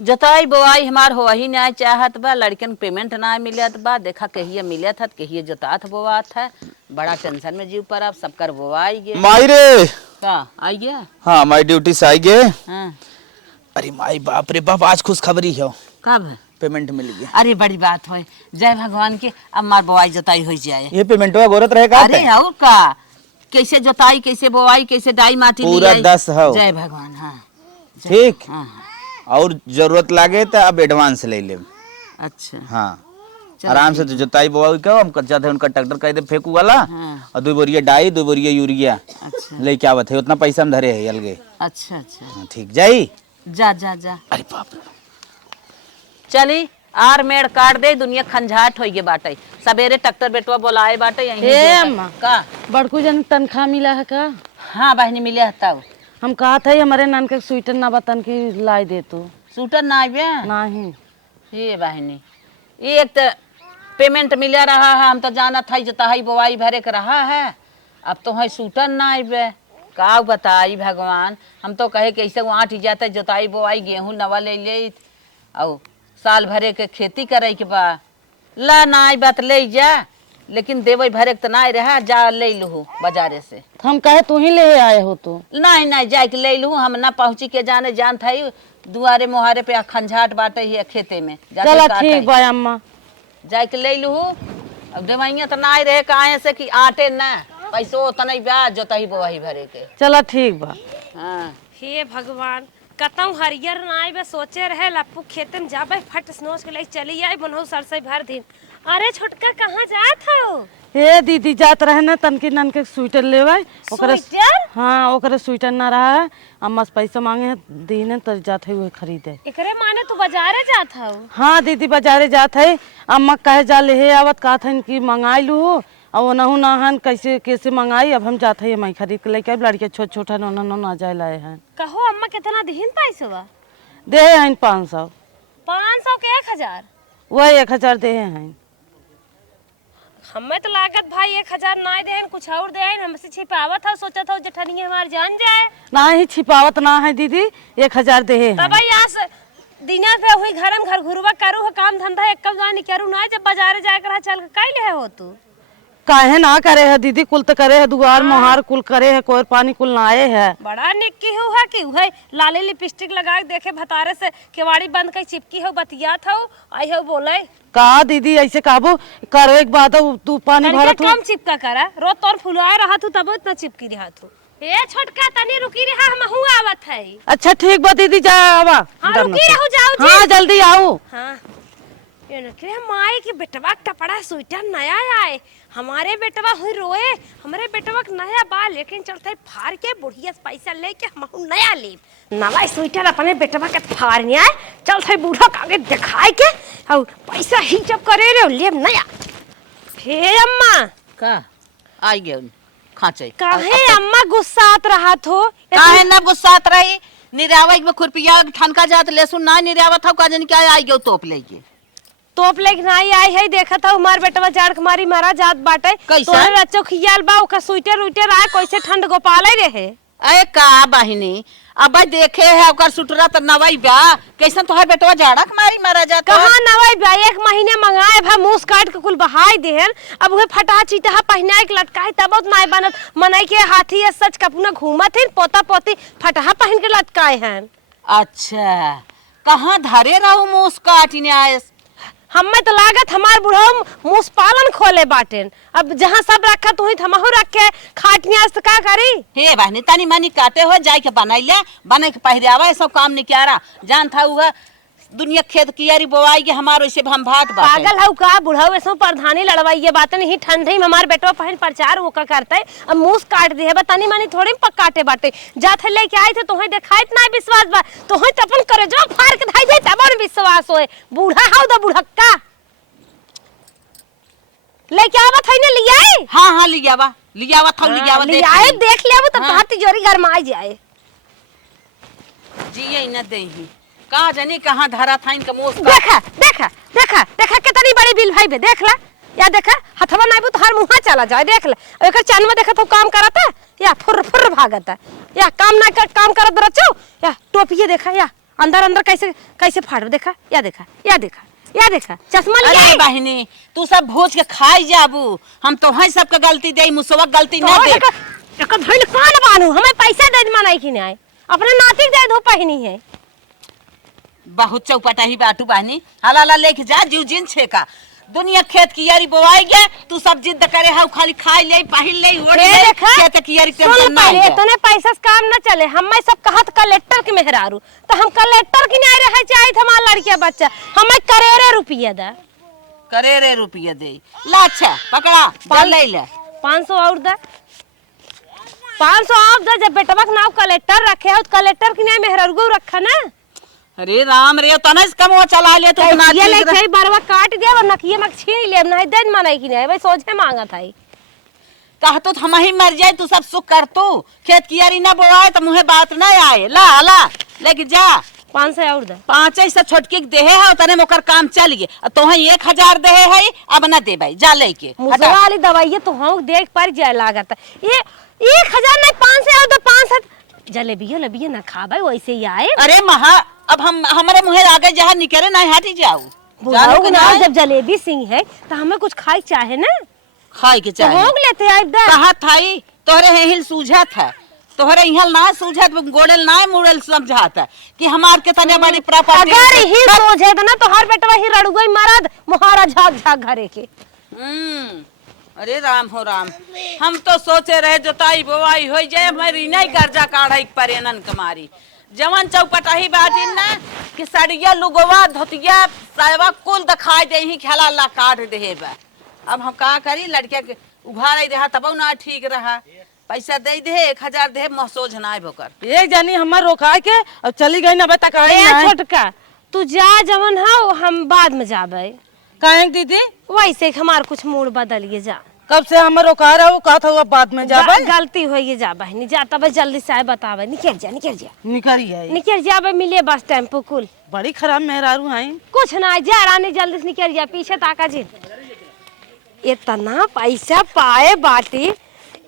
जोताई बोआई हमार हो ही नहीं चाहत बा, लड़कन पेमेंट ना मिलत बा। देखा कहिए मिलत है कहिए जोतात बोआत है। बड़ा टेंशन में जीव पर अब सबकर बोआई गे। माई रे क्या आई गया? हाँ माई ड्यूटी से आई गे। हाँ। अरे माई बाप रे बाप, आज खुशखबरी है। कब? पेमेंट मिल गया। अरे बड़ी बात हो, जय भगवान के अब मार बोआई जोताई हो जाए। ये पेमेंट हुआ गोरत रहेगा। अरे और का कैसे जोताई कैसे बोआई कैसे डाई माटी पूरा 10 है। जय भगवान। हाँ ठीक। हाँ। और जरूरत लागे तो अब एडवांस ले ले। अच्छा हाँ आराम से तो जोताई बोआई कहो। हम कच्चा थे उनका ट्रैक्टर कह दे फेंकू वाला। हाँ। और 2 बोरिया डाई 2 बोरिया यूरिया अच्छा लेके आवत है। उतना पैसा हम धरे है अलगे। अच्छा अच्छा। हाँ, ठीक जाई। जा जा जा। अरे बाप रे चली आर मेड़ काट दे, दुनिया खंजाट होइए बाटे। सवेरे ट्रैक्टर बेटवा बोलाए बाटे यहीं ए अम्मा का बड़कू जन तनख्वाह मिला है का? हाँ बहनी मिले हताव। हम कहा था हमारे नान के स्वेटर ना बतन की लाई दे तू। सूटर ना आइबे नहीं ये बहनी एक तो पेमेंट मिले रहा है। हम तो जाना था जोताई बोआई भरे के रहा है। अब तो है सूटर ना आइबे का बताई भगवान। हम तो कहे कि ऐसे आँट जाते जोताई बोआई गेहूँ नवा ले ले और साल भरे के खेती करे के बा। ला ना आई बात ले जा, लेकिन देवे भरे के तो ना रहा। जा ले लू बाजारे से। हम कहे तू ही ले आए हो तू। नहीं नहीं जाए के ले लू। हम ना पहुँची के जाने जान था दुआरे मुहारे पे खंजाट बाटे ही खेते में। चला ठीक बा अम्मा जाए के ले लू। अब देवैया तो ना रहे कहे से कि आटे ना पैसो तो नहीं ब्याज जोताई बोआई भरे के। चला ठीक बा। हाँ हे भगवान कतौ हरियर ना आए सोचे रहे लप्पू खेते में जाबे फट स्नोच के ले चली आई बनहु सरसई भर दिन। अरे छोटका कहाँ जात हो? हे दीदी जात रहे ना तनकी नन के स्वेटर लेवे। ओकरे स्वेटर? हाँ ओकरे स्वेटर ना रहा है। अम्मा से पैसा मांगे दीने तो जाते हुए खरीदे। एकरे माने तू बाजारे जात हो? हाँ दीदी बाजारे जात है। अम्मा कहे जा ले आवत कहा था इनकी मंगाई लू और नहू नहन कैसे कैसे मंगाई। अब हम जाते हैं मैं खरीद के लेके लड़के छोट छोटा ना जाए लाए हैं। कहो अम्मा कितना दीन पैसा दे हैं 500। 500 के 1000? वही 1000 दे हैं। हमें तो लागत भाई 1000 ना देन कुछ और देन। हमसे छिपावत हो सोचत हो जठनी हमार जान जाए। ना ही छिपावत ना है दीदी 1000 दे हैं। तब यास दिना पे हुई घरम घर घुरवा करू हो काम धंधा एक कम जानी करू ना जब बाजारे जाकर चल के काई ले हो तू? काहे ना करे है दीदी कुल तो करे है दुआर मोहार कुल करे है कोई पानी कुल ना आए है। बड़ा निक्की हो है कि है लाली लिपस्टिक लगा के देखे भतारे से केवाड़ी बंद कर चिपकी हो बतियात हो आई हो बोले का दीदी ऐसे काबू करो एक बात तू पानी भरत हो कम चिपका करा रो तोर फुलाए रहा तू तब इतना चिपकी रहा तू। ए छोटका तनी रुकी रहा हम हूं आवत है। अच्छा ठीक बा दीदी जा आवा। हां रुकी रहो जाओ जी। हां जल्दी आओ। हां ये न के माई के बेटवा कपड़ा स्वेटर नया आए। हमारे बेटवा हुई रोए हमारे बेटवा नया बा लेकिन चलते फाड़ के बुढ़िया से पैसा लेके हम नया ले नवा स्वेटर अपने बेटवा के फाड़ नहीं आए। चलते बूढ़ा कागे दिखाए के और पैसा ही जब करे रे ले नया। हे अम्मा का आई गए खाचे काहे अम्मा गुस्सात रहा थो? काहे ना गुस्सात रही। निरावत में खुरपिया ठनका जात लेसुन ना निरावत हो का जन क्या आई गयो तोप लेके तोप लेके नहीं आई है। देखा था हमार बेटवा जाड़ कुमारी मारा जात बाटे तोरे रच्चो खियाल बा ओका स्वेटर उइटर आए कैसे ठंड गोपाले रहे। अरे का बहिनी अब देखे है ओकर सुटरा त नवई बा कैसन तोहर बेटवा जाड़ा कुमारी मारा जात कहां नवई बा 1 महीने मंगाए भा मूस काट के कुल बहाई देहन। अब वे फटा चीटा पहनाए के लटकाए तब नहीं बनत मनई के हाथी या सच कपुना घूमत है पोता पोती फटा पहन के लटकाए हैं। अच्छा कहां धरे रहू मूस काटिने आए? हमें तो लागत हमार बुढ़ा मूस पालन खोले बाटेन। अब जहाँ सब रखा तू ही थमहु रखे खाटनिया से का करी? हे बहनी तनी मनी काटे हो जाए के बनैले बने के पहिरावा सब काम निकारा जान था उह दुनिया खेत कियारी बोवाई के हमार वैसे हम भात बा पागल हउ का बुढ़ा ऐसो प्रधानी लड़वाई ये बात नहीं ठंडे में हमार बेटवा पहन प्रचार वो का करते अब मूस काट दे है बतानी मानी थोड़ी पक काटे बाटे जात लेके आए थे तोहे देखाइत ना विश्वास बा तोहे तपन करे जो फाड़ के धाई दे तब विश्वास होए। बूढ़ा हउ द बुढ़क्का लेके आवत है ने लियाए। हां हां लियावा लियाए देख लेबू तब तोहर तिजोरी गरमाई जाए। जिए न देही का जानी कहां धरा था इनका मूस देखा देखा देखा देखा कितनी बड़ी बिल भाई बे देख ला या देखा हथवा नाइबू तो हर मुंह चला जाए देख ले एकर चान में देखा तो काम करता या फुर फुर भागता या काम ना कर काम करत रचो या टोपिए देखा या अंदर अंदर कैसे कैसे फाड़ देखा या देखा या देखा या देखा चश्मा अरे लिया बहनी तू सब भोज के खाई जाबू, हम तो है सबके गलती दे, मुसवा गलती ना दे। एकर धइल कान बानू हमें पैसा दे मानाई कि नहीं अपने नाती दे दो पहनी है। बहुत चौपटा ही बाटू बहनी, हलाला लेके जा जीव जिन छेका दुनिया खेत की यारी बोवाई गे, तू सब जिद करे हाउ खाली खाई ले पहिल ले ओढ़ ले खेत की यारी टेंशन ना है। तने पैसा से काम न चले, हमें सब कहत कलेक्टर के मेहरारू तो हम कलेक्टर की नहीं रहे चाहिए हमारा लड़किया बच्चा हमें करेरे रुपया दे करेरे रुपया दे ला। अच्छा पकड़ा चल ले ले 500 और दे 500 और दे। जब बेटवा का नाम कलेक्टर रखे है तो कलेक्टर की नहीं मेहरारू रखा ना। अरे राम रे तो नहीं कम वो चला ले तो ना ये ले छै बरवा काट दे और नकिए में छीन ले नहीं दे माने की नहीं भाई सोचे मांगा था कह तो हम ही मर जाए तू सब सुख कर तू खेत की यारी ना बोआए तो मुहे बात ना आए। ला ला लेके जा 500 और दे 5 ऐसा छोटकी देहे है तने मोकर काम चल गए तो है 1000 देहे है अब ना दे भाई जा लेके मुझे वाली दवाई तो हम देख पर जाए लागत ये 1000 नहीं 500 और दे 500 जलेबी लबी ना खा भाई वैसे ही आए। अरे महा अब हम हमारे मुहे आगे जहाँ निकले ना हटी जाओ बुझाओ ना जब जलेबी सिंह है तो हमें कुछ खाई चाहे ना खाई के चाहे भोग लेते आइब दे कहा थाई तोहरे हिल सूझत है तोहरे इहल ना सूझत गोड़ल ना मुड़ल समझात है कि हमार के तने बड़ी प्रॉपर्टी अगर ही सोचे तो ना तो हर बेटवा ही रड़ुगई मरद मोहारा झाग झाग घरे के। अरे राम हो राम हम तो सोचे रहे जोताई बोवाई हो जाए हमारी नहीं कर्जा काढ़ परेनन कमारी जवन चौपटाही बाटिन ना कि सड़िया लुगवा धोतिया सावा कुल दिखाई दे ही खेला ला काट दे बा। अब हम का करी लड़किया के उघार रहा तब ना ठीक रहा पैसा दे दे 1000 दे महसूस ना भोकर एक जानी हमार रोका के अब चली गई ना बता काहे ए ना छोटका तू जा जवन हो हम बाद में जाबे काहे दीदी वैसे हमार कुछ मूड बदलिए जा कब से हमार रोका रहा वो कहा था अब बाद में जाबे गलती होई जा बहनी जा तब जल्दी से बतावे निकल जा निकल जा बे मिले बस टेम्पो कुल बड़ी खराब मेहरारू हैं कुछ ना जा रानी जल्दी से निकल जा पीछे ताका जी इतना पैसा पाए बाटी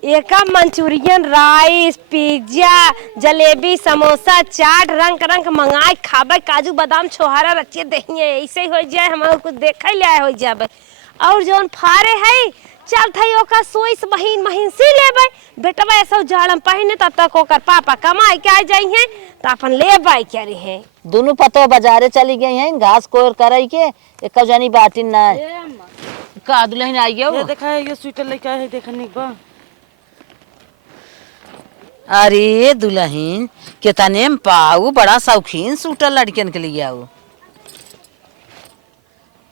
एक Manchurian rice pizza jalebi samosa chaat रंग रंग मंगाए खाबे काजू बादाम छोहारा रचिए दही ऐसे ही हो जाए हमारे कुछ देखे ले हो जाबे और जोन फारे है चल थई ओका सोइस महीन महीन सी लेबे बेटवा ऐसा जाड़म पहिने तब तक ओकर पापा कमाई के आ जाई हैं त अपन लेबे करे हैं। दोनों पतो बाजारे चली गई हैं घास कोर करई के एक जानी बाटी ना का दुल्हन आई गयो ये देखा है ये स्वेटर लेके आए है देखा निक बा। अरे दुल्हन के तने पाऊ बड़ा शौकीन सूटर लड़कियन के लिए आओ।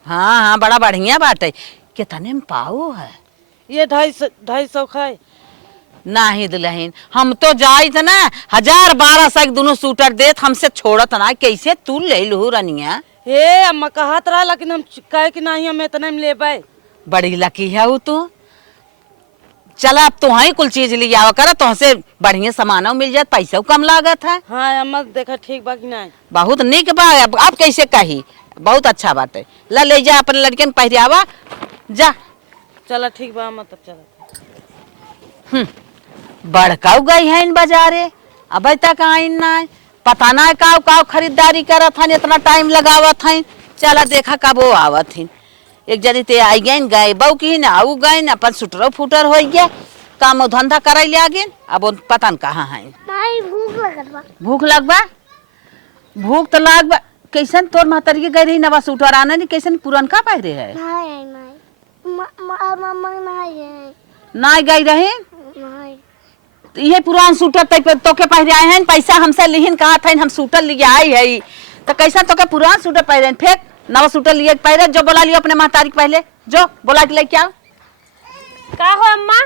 हाँ हाँ बड़ा बढ़िया बात है के तने पाऊ है ये 250 खाए नहीं दुल्हन हम तो जाई थ ना 1000-1200 दोनों सूटर देत हमसे छोड़त ना कैसे तू ले लू रनिया हे अम्मा कहत रहा लेकिन हम कहे कि नहीं हम इतने में लेबे बड़ी लकी है वो तू चला अब तो ही कुल चीज ले आवा कर तो से बढ़िया सामान मिल जात पैसा कम लागत है। हाँ अम्मा देखा ठीक बा कि नहीं बहुत निक बा अब कैसे कही बहुत अच्छा बात है ला ले जा अपन लड़कियन पहरावा जा चला ठीक बा अम्मा तब चला। बड़काऊ गई है इन बाजारे अब तक आई ना पता ना काव काव खरीदारी करत हन इतना टाइम लगावत हन चला देखा कब वो आवत हन एक जनी ते आई गई गए बऊ की ना आऊ गए अपन सुटरो फूटर हो गया काम धंधा करे ले आगे अब पता न कहाँ है भूख लगबा भूख तो लगबा कैसन तोर महतरिये गई रही नवा सूटर आना नहीं कैसन पुरनका पहरे है ना गई रहे ये पुरान सूटर तो के पहरे आए हैं पैसा हमसे लिहिन कहा था हम सूटर लिए आई है तो कैसा तो के पुरान सूटर पहरे फेंक नवा सूटर लिए पहले जो बोला लियो अपने महतारी पहले जो बोला के लेके आओ का हो अम्मा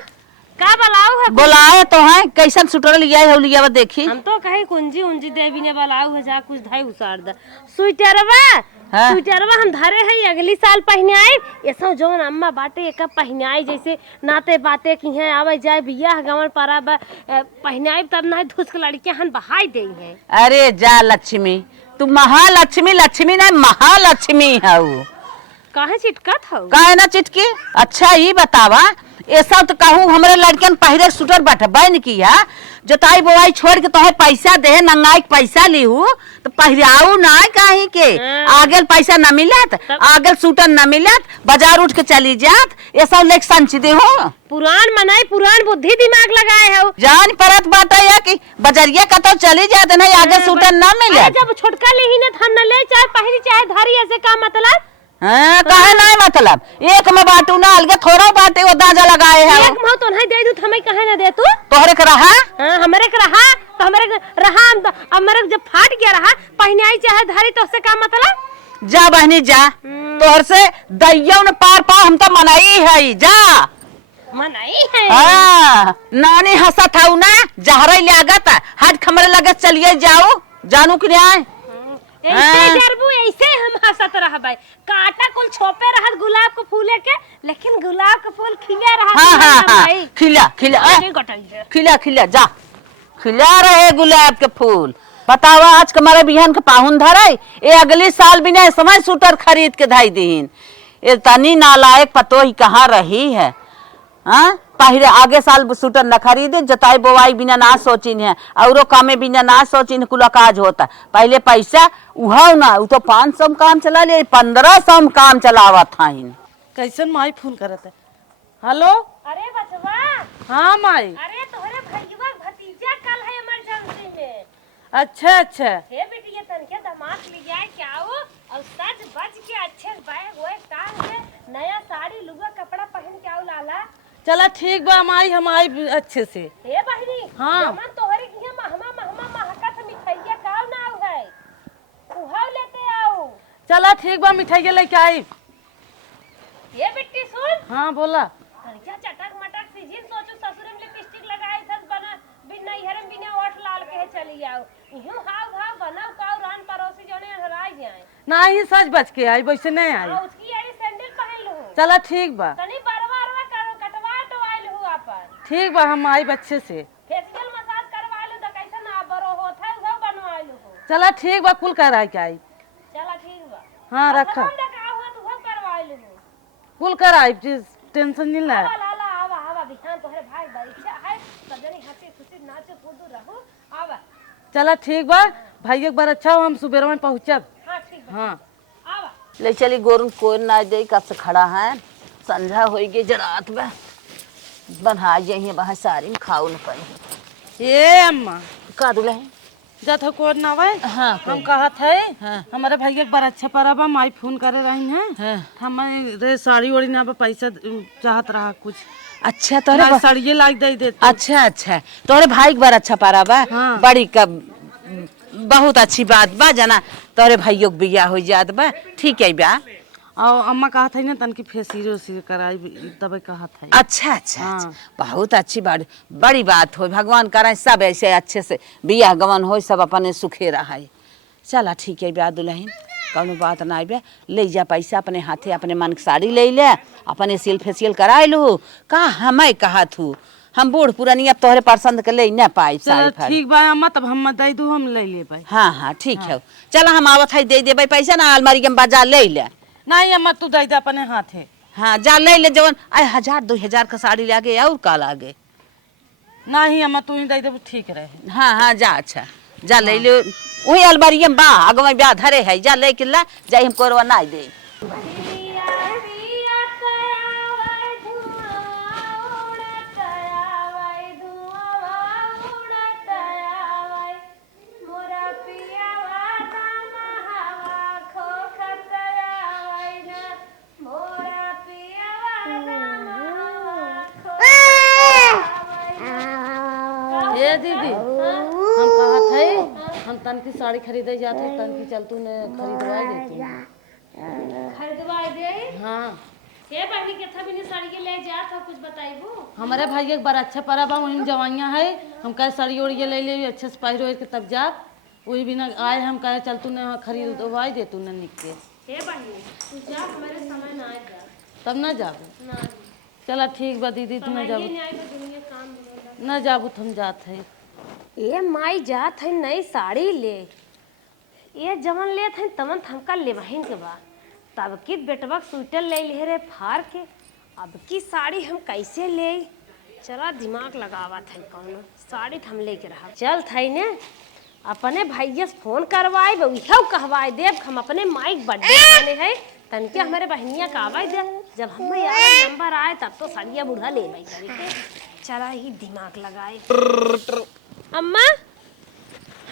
का बुलाओ है बोलाए तो है कैसन सूटर लिए है लिया देखी हम तो कहे कुंजी उंजी देवी ने बुलाओ है जा कुछ धाई उसार द स्वेटरवा हाँ। स्वेटरवा हम धरे हैं अगली साल पहने आए ऐसा जोन अम्मा बाटे एक पहने आई जैसे नाते बाते की हैं आवे जाए बियाह गवन परा पहने आई तब ना धुस के लड़कियां हन बहाई दे हैं। अरे जा लक्ष्मी तू महालक्ष्मी लक्ष्मी ना महालक्ष्मी है काहे चिटकत हो काहे ना चिटकी अच्छा ये बतावा ऐसा तो कहूँ हमारे लड़कियन पहले स्वेटर बैठ बन किया जोताई बोवाई छोड़ के तोहे पैसा दे नंगाई के पैसा लीहू तो पहराऊ ना कहीं के आगे पैसा न मिलत आगे स्वेटर न मिलत बाजार उठ के चली जात ऐसा लेख संच दे हो पुरान मनाई पुरान बुद्धि दिमाग लगाए हो। जान परत बात है कि बजरिया का तो चली जाते नहीं आगे स्वेटर न मिलत। जब छोटका ले ही ने थान न ले चाहे पहली चाहे धारी ऐसे का मतलब हाँ कहे नहीं मतलब एक में बाटू ना अलगे थोड़ा बाटे वो दाजा लगाए है एक में तो नहीं दे दू हमें कहे ना दे तू तोहरे के रहा हां हमरे के रहा तो हमरे के रहा हमरे जब फाट गया रहा पहने आई चाहे धारी तो से का मतलब जा बहनी जा तोहर से दैया ने पार पार हम तो मनाई है जा मनाई है। हाँ नानी हंसा था ना जहरे लागत हाथ खमरे लगे चलिए जाओ जानू कि नहीं ऐसे डरबू ऐसे हम हंसत रहबै काटा कुल छोपे रहत गुलाब के फूले के लेकिन गुलाब के फूल खिले रहत। हाँ खिला खिला खिला खिला जा खिला रहे गुलाब के फूल बतावा आज कमारे बिहान के पाहुन धरे ये अगले साल भी नहीं समय स्वेटर खरीद के धाई दीन ये तनी नालायक पतो ही कहाँ रही है। हाँ पहले आगे साल स्वेटर न खरीदे जोताई बोवाई बिना ना सोचिन है औरो कामे बिना ना सोचिन कुल काज होता पहले पैसा उहाव ना उ तो 500 में काम चला ले 1500 में काम चलावत हइन। कैसन माई फोन करत है। हेलो अरे बचवा हाँ माई अरे तोहरे भैया भतीजा कल है इमरजेंसी में। अच्छा अच्छा हे बेटी ये तनके दामाद ले जाए क्या हो और सज बज के अच्छे बैग होए टांग के नया साड़ी लुगा कपड़ा पहन के आओ लाला। चला ठीक बा माई हम आई अच्छे से। हे बहिनी हाँ मन तोहरे घिया महमा महका से मिठाइया काव ना आउ है उहाव लेते आओ। चला ठीक बा मिठाई लेके आई। ये बेटी सुन हाँ बोला करिया चटक मटक सीजन सोचू ससुर में लिपस्टिक लगाई थस बना बिन नहीं हरम बिना ओठ लाल के चली आओ इहु हाव भाव बनाओ काव रान पड़ोसी जने हराई जाए ना ही सच बच के आई वैसे नहीं आई। उसकी यारी सैंडल पहन लूं चला ठीक बा तनी बरवा करो कटवा तो आइल हूं अपन ठीक बा हम आई बच्चे से फेशियल मसाज करवा लूं त कैसे ना बरो होत है वो बनवाई लूं। चला ठीक बा कुल करा के आई। चला ठीक बा हाँ रखा हम लगा हुआ तो वो करवाई लूं कुल कर आई टेंशन नहीं ले। लाला आवा आवा बिहान तोहरे भाई परीक्षा है सजनी हंसी खुशी नाचो कूदो रहो आवा। चला ठीक बा भाई एक बार अच्छा हो हम सुबह में पहुँचब। हां ठीक बा हाँ आवा ले चली गोरुन कोई ना दे कब से खड़ा है संझा हो गई जरात में बना जाइए बाहर सारी में खाओ न पाई ये अम्मा का दुले जत को ना भाई हाँ हम कहा थे हाँ। हमारे भाई एक बार अच्छा परबा माई फोन करे रही हैं हाँ। हमें रे साड़ी वाड़ी ना पैसा चाहत रहा कुछ अच्छा तोरे ना साड़ी लाग दे देते। अच्छा अच्छा तोरे भाई के बार अच्छा पारा बा हाँ। बड़ी का बहुत अच्छी बात बा जना तोरे भाइयों के बियाह हो जात बा ठीक है बा। और अम्मा कहा था ना तन की फेसियो कराई तब कहा था। अच्छा अच्छा, हाँ। अच्छा बहुत अच्छी बात बड़ी बात हो भगवान करे सब ऐसे अच्छे से बियाह गमन हो सब अपने सुखे रहा। चला ठीक है ब्याह दुल्हन कौनो बात ना बे ले जा पैसा अपने हाथे अपने मन की साड़ी ले ले अपने सिल फेसियल कराए लू का हमें कहा थू हम बूढ़ पुरानी अब तोहरे पसंद के ले न पाई साड़ी फाड़ी। ठीक बा अम्मा तब हम दे दू हम ले ले भाई। हाँ हाँ ठीक है चला हम आवत है दे दे पैसा ना अलमारी के बाजार ले ले। नहीं अम्मा तू दे दे अपने हाथे। हाँ जा ले ले जवन आए 1000-2000 का साड़ी लागे और का लागे। नहीं अम्मा तू ही दे दे ठीक रहे। हाँ हाँ जा अच्छा जा ले लो वही अलमारी में बा आगे में ब्याह धरे है जा ले के ला जाई हम कोरवा ना दे। ए दीदी हम कहा थे हम तन की साड़ी खरीदे जाते तन की चल तू ने खरीदवाई दे तू खरीदवाई दे। हाँ हे बहनी के था बिना साड़ी के ले जा था कुछ बताइबो। हमारे भाई एक बार अच्छा परबा वहीं जवाइयाँ है हम कहे साड़ी ओड़ी ले ले अच्छे से पहिरो के तब जा वही बिना आए हम कहे चल तू ने खरीदवाई दे तू ने निक के। हे बहनी तू जा हमारे समय ना आ जा तब ना जाबू ना चला ठीक बा दीदी तू ना जाबू न्याय का दुनिया काम होगा। ना जाबू तुम जात है। ये माई जात है नई साड़ी ले ये जवन लेत है तमन थमका ले बहिन के बा तब की बेटवा स्वेटर ले ले रे फार के अब की साड़ी हम कैसे ले? चला दिमाग लगावा था कौनो साड़ी हम लेके रहा। चल थई ने अपने भैया से फोन करवाए वही कहवाए देव हम अपने माइक बर्थडे खाने है तनके हमारे बहनिया का आवाज दे। जब हम यार नंबर आए तब तो सड़िया बूढ़ा ले भाई करके चला ही दिमाग लगाए। अम्मा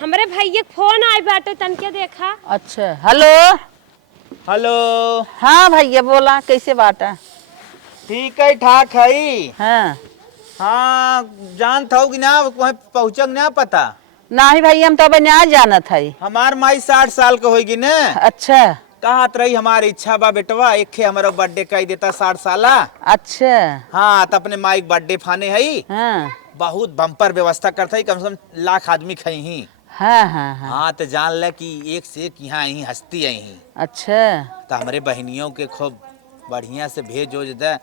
हमारे भैया फोन आए बाटे तनके देखा। अच्छा हेलो हेलो। हाँ भैया बोला कैसे बात है? ठीक है ठाक है। हाँ हाँ जान था कि ना वहाँ पहुँचक ना पता नहीं भैया हम तो अब ना जानत है। हमार माई 60 साल का होगी ना। अच्छा कहत रही हमारी इच्छा बा बेटवा एक हमारा बर्थडे कही देता 60 साला। अच्छा हाँ तो अपने माई बर्थडे फाने है हाँ बहुत बम्पर व्यवस्था करता है कम से कम लाख आदमी खाई ही। हाँ हाँ हाँ हाँ तो जान ले कि एक से एक यहाँ आई हस्ती आई। अच्छा तो हमारे बहनियों के खूब बढ़िया से भेज ओज दे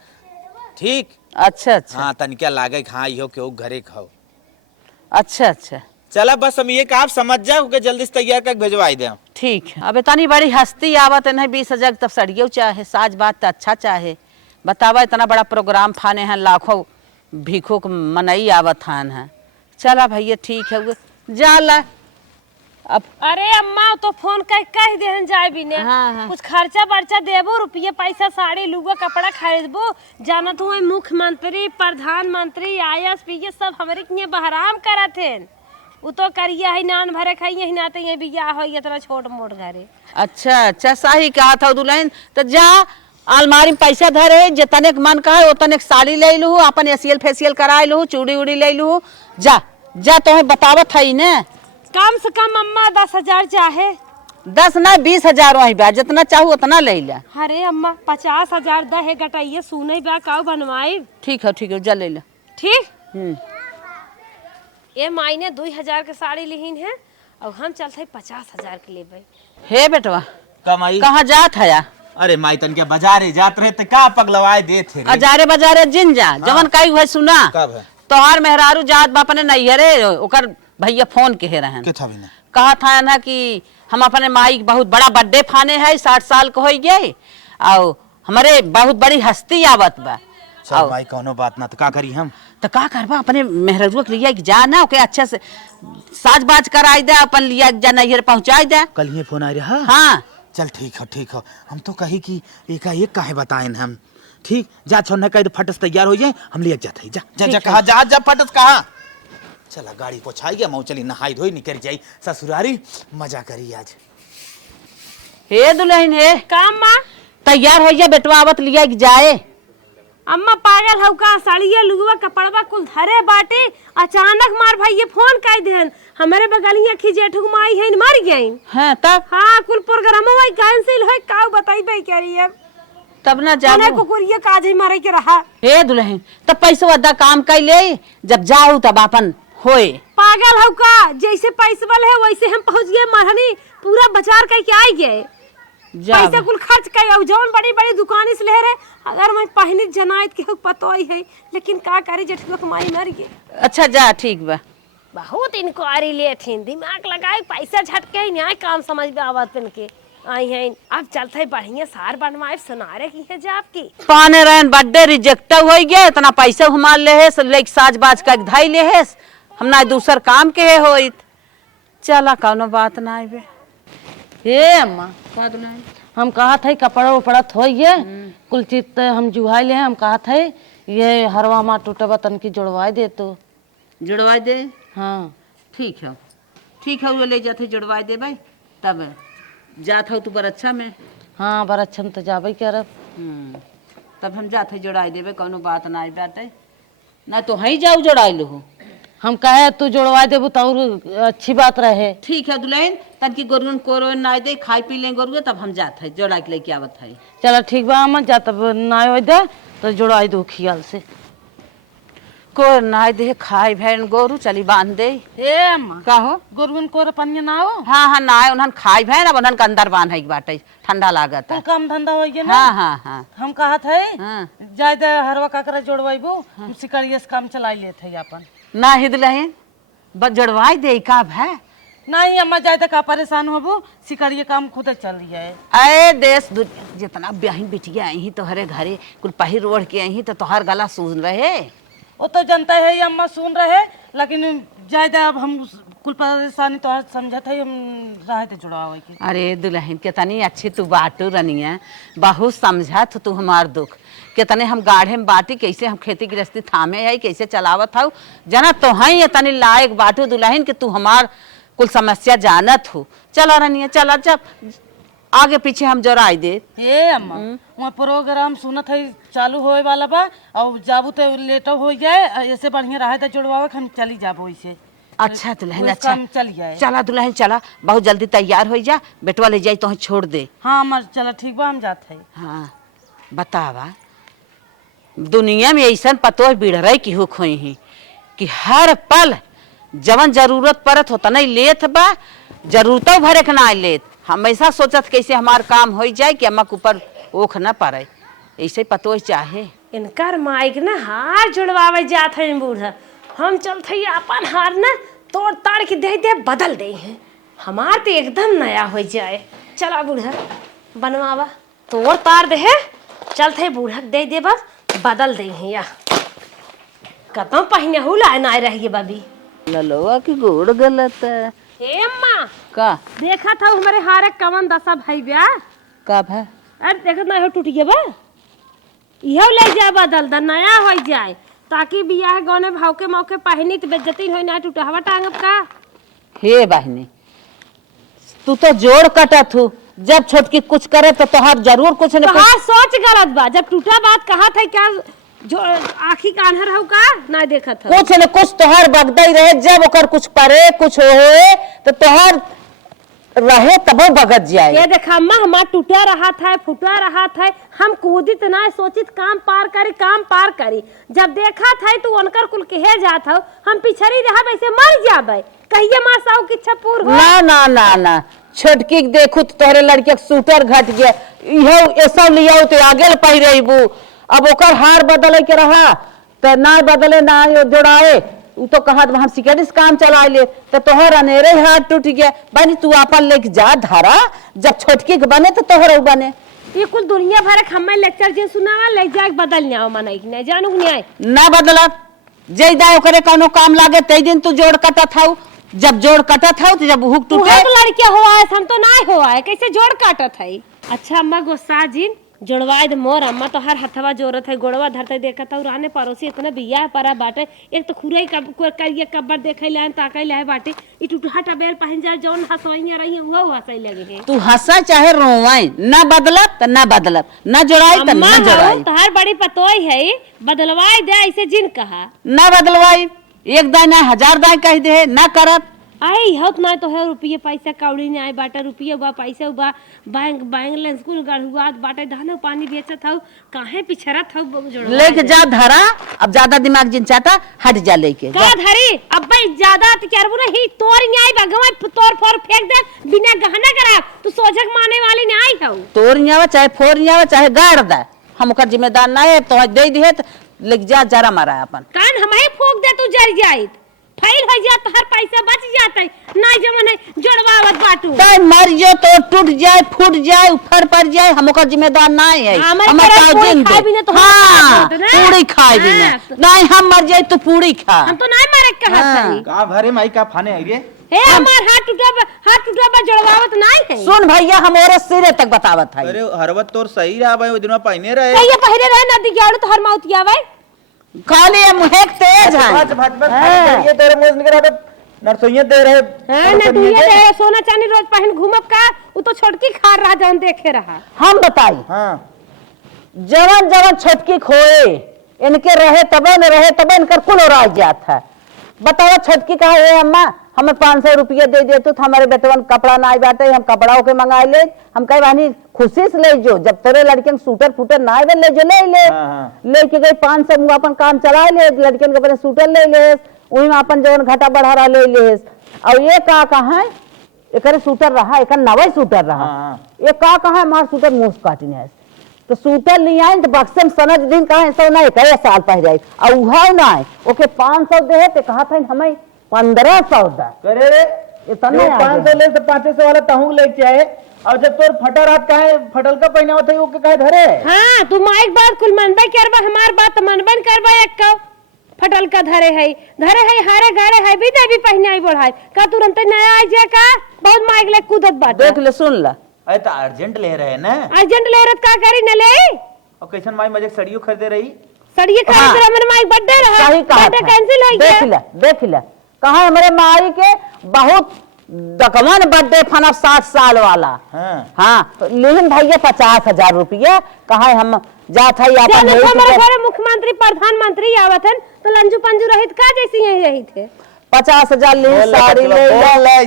ठीक। अच्छा अच्छा हाँ तनिका लागे हाँ इहो के घरे खाओ। अच्छा अच्छा चला बस हम ये का आप समझ जाओ कि जल्दी से तैयार करके भेजवाई दे। ठीक है। अब इतनी बड़ी हस्ती आवत नहीं 20,000 तब सड़ियो चाहे साज बात तो अच्छा चाहे बतावा इतना बड़ा प्रोग्राम फाने हैं लाखों भीखों को मनई आवत हान है। चला भैया ठीक है जा ला अब। अरे अम्मा तो फोन कह देहन जाए भी ने। हाँ, हाँ। कुछ खर्चा बर्चा देबो रुपये पैसा साड़ी लुगा कपड़ा खरीदबो जानत हुए मुख्यमंत्री प्रधानमंत्री आईएएस पीएस सब हमारे के बहराम करत हैं। वो तो करिया है नान भरे खाइए ही नाते ये बियाह हो इतना छोट मोट घरे। अच्छा अच्छा सही कहा था दुल्हन तो जा अलमारी में पैसा धरे जितने मन का है उतने साड़ी ले लू अपन एसियल फेसियल कराए लू चूड़ी उड़ी ले लू जा जा तुम्हें बतावत है ना। कम से कम अम्मा 10,000 चाहे। 10 ना 20,000 वही बा जितना चाहू उतना ले ला। अरे अम्मा 50,000 दहे गटाइए सुने बा काऊ बनवाई। ठीक है जा ले ला। ठीक ये मायने 2,000 के साड़ी लिहिन है और हम चलते 50,000 के लेबे। हे बेटवा कमाई कहाँ जात है? अरे माई तन के बाजारे जात रहे का पगलवाए दे थे रे। अजारे बाजारे जिन जा जवन काई हुआ सुना कब है तोहार मेहरारू जात बाप ने नहीं हरे ओकर भैया फोन के रहन के था भी ना कहा था ना कि हम अपने माई बहुत बड़ा बर्थडे फाने है 60 साल को हो गए और हमारे बहुत बड़ी हस्ती आवत बा। चल भाई कोनो बात ना तो का करी हम तो का करबा अपने मेहरारू के लिया जा ना ओके अच्छे से साज बाज कराई दे अपन लिया जा नैहर पहुंचाई दे। कल ही फोन आ रहा। हाँ चल ठीक हो हम तो कही कि एक काहे बताएं हम ठीक जा छोड़ने कह फटस तैयार हो जाए हम ले जाते जा जा जा कहा जा फटस कहा चला गाड़ी पहुंचाई गया मऊ चली नहाई धोई निकल जाई ससुरारी मजा करी आज। हे दुल्हन हे काम माँ तैयार हो जा बेटवा आवत लिया जाए। अम्मा पागल हौ का साड़िया लुगवा कपड़वा कुल धरे बाटे अचानक मार भाई ये फोन कर देन हमारे बगलिया खिजेठुक माई है मर गई। हाँ तब हाँ कुल प्रोग्राम वही कैंसिल है का बताइबे क्या रही तब ना जाने जाबू कुकुरिया काज ही मारे के रहा। हे दुल्हन तब पैसा अदा काम कर ले जब जाऊ तब अपन होए। पागल हौ का जैसे पैसा वाले है वैसे हम पहुंच गए मरहनी पूरा बाजार कह के आ गए पैसा कुल खर्च कर जौन बड़ी बड़ी दुकान से ले रहे अगर मैं पहले जनाइत के पतो ही है लेकिन का करे जेठुआ कमाई मर गए। अच्छा जा ठीक बा बहुत इंक्वायरी ले थी दिमाग लगाए पैसा झटके न्याय काम समझ में आवत पिन के आई हैं। अब चलते बढ़िया सार बनवाए सुनारे की है जा आपकी पाने रहन बर्थडे रिजेक्ट हो गया इतना पैसा हमार ले है लेक साज बाज का धाई ले है हम ना दूसर काम के है होइत। चला कौनो बात ना बे। हे अम्मा हम कहा थे कपड़ा उपड़ा थोइए कुल चीज हम जुहाई ले हम कहा थे ये हरवा माँ टूटबा तन की जुड़वाई दे तो जुड़वा दे। हाँ ठीक है वो ले जाते जुड़वा दे भाई तब जात हो तू बर अच्छा में। हाँ बड़ा अच्छा तो जाबे करब तब हम जाते जुड़ाई देवे कौनो बात ना बाटे ना तो ही जाऊ जुड़ाई लू हम कहे तू जुड़वा देबू तो और अच्छी बात रहे। ठीक है दुल्हन तब की गोरुन कोरो ना दे खाई पी ले गोरुए तब हम जाते हैं जोड़ा के लेके आवत है। चलो ठीक बा अम्मा जा तब ना हो दे तो जुड़वाई दो खियाल से को ना दे खाई भैन गोरू चली बांध दे। हे अम्मा का हो गोरुन को पनिया ना हो। हाँ ना उन्हन खाई भैन अब उन्हन के अंदर बांध है बाटे ठंडा लागत है। काम धंधा हो गया ना। हाँ हम कहा थे हाँ। जाय दे हरवा काकरा जोड़वाइबू हम सिकड़िए से काम चलाई लेते अपन ना ही दुल्हन बस जुड़वाई दे का है नहीं अम्मा जाए तो का परेशान होबू सिकरिए काम खुद चल रही है। अरे देश दुनिया जितना ब्याही बिटिया आई तोहरे घरे कुल पहिर ओढ़ के आई तो तोहर गला सूझ रहे। वो तो जनता है ये अम्मा सुन रहे लेकिन ज्यादा अब हम कुल परेशानी तो समझत है हम रहे थे जुड़ा हुआ की। अरे दुल्हन के तनी अच्छी तू बाटू रनिया बहुत समझत तू हमार दुख के तने हम गाढ़े में बाटी कैसे हम खेती गृहस्थी थामे है कैसे चलावत हूँ जना तो है तनी लायक बाटू दुल्हन के तू हमार कुल समस्या जानत हो। चला रनिया चला जब आगे पीछे हम जराई दे। हे अम्मा वहाँ प्रोग्राम सुनत है चालू होए वाला बा और जाबू तो लेट हो जाए ऐसे बढ़िया रहे तो जुड़वावे हम चली जाबो इसे। अच्छा दुल्हन अच्छा चल जाए। चला दुल्हन चला बहुत जल्दी तैयार हो जा बेटवा ले जाई तो छोड़ दे। हाँ अम्मा चला ठीक बा हम जाते हैं। हाँ बतावा दुनिया में ऐसा पतो बिड़रई की हुक हुई ही कि हर पल जवन जरूरत पड़त होता नहीं लेत बा जरूरतों भरे के ना लेत हमेशा सोचत कैसे हमार काम हो जाए कि अम्मा के ऊपर ओख न पड़े ऐसे पतो चाहे। इनकर माइक ना हार जुड़वावे जात है बूढ़ा हम चलते अपन हार ना तोड़ ताड़ के दे दे बदल दे हैं हमार तो एकदम नया हो जाए। चला बूढ़ा बनवावा तोड़ ताड़ दे चलते बूढ़ा दे दे बस बदल दे हैं या कतों पहिने हुला ना रही बाबी ललोआ की गोड़ गलत है। हे अम्मा का देखा था हमारे हारे कवन दशा भाई ब्याह कब है? अरे देखत ना हो टूट गया बा इहो ले जा बदल द नया हो जाए ताकि बियाह गौने भाव के मौके पहनी तो बेइज्जती होई ना टूटा हवा टांगब का। हे बहनी तू तो जोड़ कटत हूँ जब छोटकी कुछ करे तो तोहार जरूर कुछ न कुछ हाँ सोच गलत बा जब टूटा बात कहा था क्या जो आखी कान्हर हो का ना देखा था कुछ न कुछ तोहार बगदई रहे जब ओकर कुछ करे कुछ हो तो तोहार रहे तबो बगत जाए। ये देखा अम्मा हमार टूटा रहा था फुटा रहा था हम कूदित ना सोचित काम पार करी जब देखा था तू उनकर कुल कहे जात हो हम पिछड़ी रहा वैसे मर जाबे कहिए मां साहू की इच्छा पूर हो। ना ना ना ना छोटकी के देखू तो तोहरे लड़के के सूटर घट गया इहो ऐसा लिया तो आगे पहिरेबू अब ओकर हार बदले के रहा तो ना बदले ना जोड़ाए उ तो कहा हम सिकरिस काम चला ले तो तोहर अनेरे हाथ टूट गया बनी तू आपन लेके जा धारा जब छोटकी के बने तो तोहर बने ये कुल दुनिया भर के हमें लेक्चर जे सुनावा ले जाए बदल न्याय मनाई नहीं जानू न्याय ना बदलत जय दायो करे कोनो काम लागे तई दिन तू जोड़ कटा थाऊ जब जोड़ कटा था तो जब हुक टूटे तो लड़के हुआ है हम तो ना हुआ है कैसे जोड़ काटा था। अच्छा अम्मा गुस्सा जिन जोड़वाए दे मोर अम्मा तो हर हथवा जोरत है गोड़वा धरते देखा था राने पड़ोसी इतना बियाह परा बाटे एक तो खुरई करिए कब्बर देखे ले ताकई ले बाटे ई टूटहट बेल पहन जा जौन हसवइया रही हुआ हसई लगे है तू हंसा चाहे रोवाई ना बदलत ना बदलत ना जोड़ाई त ना जोड़ाई तो हर बड़ी पतोई है बदलवाई दे ऐसे जिन कहा ना बदलवाई एक दाई ना 1000 दाई कह दे ना करत आई होत ना तो है रुपये पैसा कौड़ी ने आए बाटा रुपये बा पैसा बा बैंक बैंक स्कूल गढ़ुआ बाटे धान पानी बेचत हूँ काहे पिछड़त हूँ लेके जा धरा अब ज्यादा दिमाग जिन चाटा हट जा लेके का धरी अब भाई ज्यादा तो क्या नहीं तोर न्याय भगवान तोर फोर फेंक दे बिना गहना करा तू सोझक माने वाली नहीं आई हूँ तोर न्यावा चाहे फोर न्यावा चाहे गाड़ दा हम ओकर जिम्मेदार ना है तो दे दिहे लेके जा जरा मारा अपन कान हमें फूक दे तू जर जाई फैल हो जा तो हर पैसा बच जाता है ना जमन जोड़वावत बाटू ताई मर जो तो टूट जाए फूट जाए उफर पड़ जाए हम ओकर जिम्मेदार ना है हम पूरी खाए भी तो हां पूरी खाए भी नहीं हम मर जाए तो पूरी खा हम तो नहीं मारे कहा सही का भरे माई का फाने आई रे हे हमार हाथ टूटा बा जोड़वावत नहीं है सुन भैया हमरे सिरे तक बतावत है अरे हरवत तोर सही रहा भाई ओ दिन में पहने रहे कहिए पहरे रहे नदी के तो हर माउत आवे खाली मुहेक तेज है बच ये तेरे मुंह से निकला नरसोइया दे रहे हां ना तू ये दे सोना चांदी रोज पहन घूमब का वो तो छोटकी खा रहा जौन देखे रहा हम बताई हां जवन जवन छोटकी खोए इनके रहे तबे न रहे तबे इनकर कुल राज जात है बताओ छोटकी कहा है अम्मा हमें 500 रुपये दे दे तो हमारे बेटवन कपड़ा ना आई बाटे हम कपड़ा के मंगा ले हम कहे वानी खुशी से ले जो जब तेरे लड़के सूटर फूटर ना आवे ले जो ले लेके गई 500 मुँह अपन काम चला ले लड़के के अपने सूटर ले ले वही में अपन जवन घटा बढ़ा रहा ले ले और ये का कहा है एक सूटर रहा एक नवा सूटर रहा ये का कहा है मार सूटर मुँह काटने तो सूटर ले आए तो बक्से में सनज दिन कहा सौ ना एक साल पह जाए और उहा ना ओके 500 दे तो कहा था हमें 1500 दा करे रे इतना आ 500 ले तो 500 वाला तहू लेके आए और जब तोर फटा रात का है फटल का पहना होता है वो के काहे धरे हाँ तू माइक बात कुल मनबे करबा हमार बात मनबन करबा एक का फटल का धरे है हारे घरे है भी देवी पहने आई बढ़ाई का तुरंत नया आई जे का बहुत माइक ले कूदत बात देख ले सुन ला अरे तो अर्जेंट ले रहे हैं ना अर्जेंट ले रत का करी न ले और कैसन माई मजे सड़ियो खरीदे रही सड़िए खरीद रहा मेरे माइक बर्थडे रहा सही कहा बर्थडे था। कैंसिल हो गया देख ले कहा हमारे माई के बहुत दकमन बर्थडे फना 60 साल वाला हाँ लेकिन भैया 50,000 रुपया कहा हम जात है जब हमारे घरे मुख्यमंत्री प्रधानमंत्री आवत हैं तो लंजू पंजू रहित का जैसी यही रही थे 50,000 ले साड़ी ले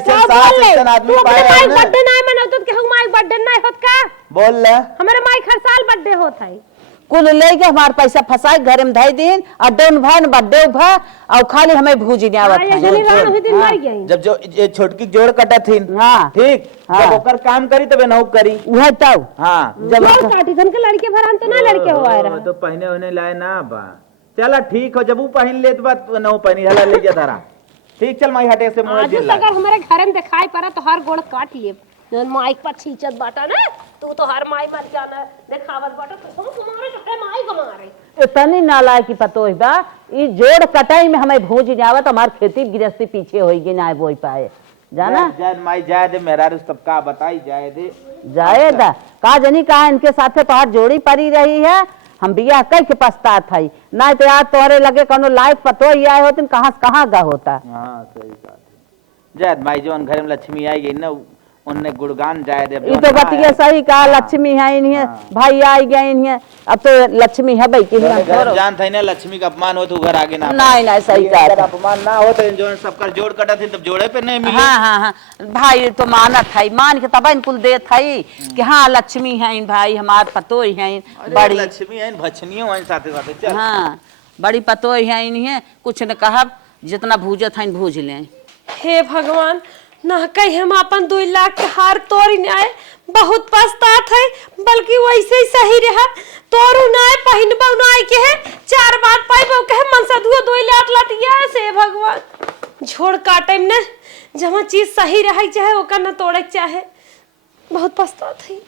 तू अपने माइक बर्थडे नहीं मनावत के हम माइक बर्थडे नहीं होत का बोल ले हमारे माइक हर साल बर्थडे होत है कुल लेके हमारे पैसा फंसाए घर में धई दिन और डोन भाई बर्थडे भा और खाली हमें भूजी नहीं आवत ये जनी रान हुई दिन मर गई जब जो ये छोटकी जोड़ कटा थी हाँ ठीक हाँ। जब ओकर काम करी तबे नहु करी वह तब हाँ जब जोर काटी धन के लड़के भरान तो ना लड़के हुआ रहा तो पहने होने लाए ना बा चला ठीक हो जब वो पहन ले तो बात नहु पहनी हला ले जा तारा ठीक चल माई हटे से मोड़ आज दे अगर हमारे घर में दिखाई पड़ा तो हर गोड़ काट लिए जन माइक पर छींचत बाटा ना तू तो हर माई मर जाना दिखावत बाटा तो हम तुम्हारे जो है माई हमारे इतनी नालायक की पतो है बा ई जोड़ कटाई में हमें भूज नहीं आवत हमार खेती गृहस्थी पीछे होगी ना बोई पाए जाना जाए माई जाए दे मेरा सब का बताई जाए दे जाए दा का जनी कहा इनके साथे तोहार जोड़ी पड़ी रही है हम बिया कई के पछतात है ना तो यार तोहरे लगे कोनो लायक पतो ही आए होते कहाँ गा होता हाँ सही बात जाए माई जोन घर में लक्ष्मी आई गई ना उनने गुणगान जाए दे ये तो बतिया सही कहा लक्ष्मी है इन्हें भाई आई गए इन्हें अब तो लक्ष्मी है भाई की घर जान था ना लक्ष्मी का अपमान हो तो घर आगे ना नहीं सही कहा अगर अपमान ना हो तो जो सबका जोड़ कटा थी तब जोड़े पे नहीं मिले हाँ भाई तो मानत है मान के तब इनको देत है कि हाँ लक्ष्मी है भाई हमार पतो ही है बड़ी लक्ष्मी है भछनियों है साथे साथे चल हाँ बड़ी पतो ही है इन्हें कुछ न कहा जितना भूजत है भूज लें हे भगवान ना कहीं हम अपन 2 लाख के हार तोड़ न आए बहुत पछतात है बल्कि वैसे ही सही रहा तोरू ना पहिनबो ना के है 4 बार पाइबो के मनसा 2 लाख लटिया से भगवान झोड़ काटे में जहाँ चीज सही रहे चाहे ओकर न तोड़े चाहे बहुत पछतात है।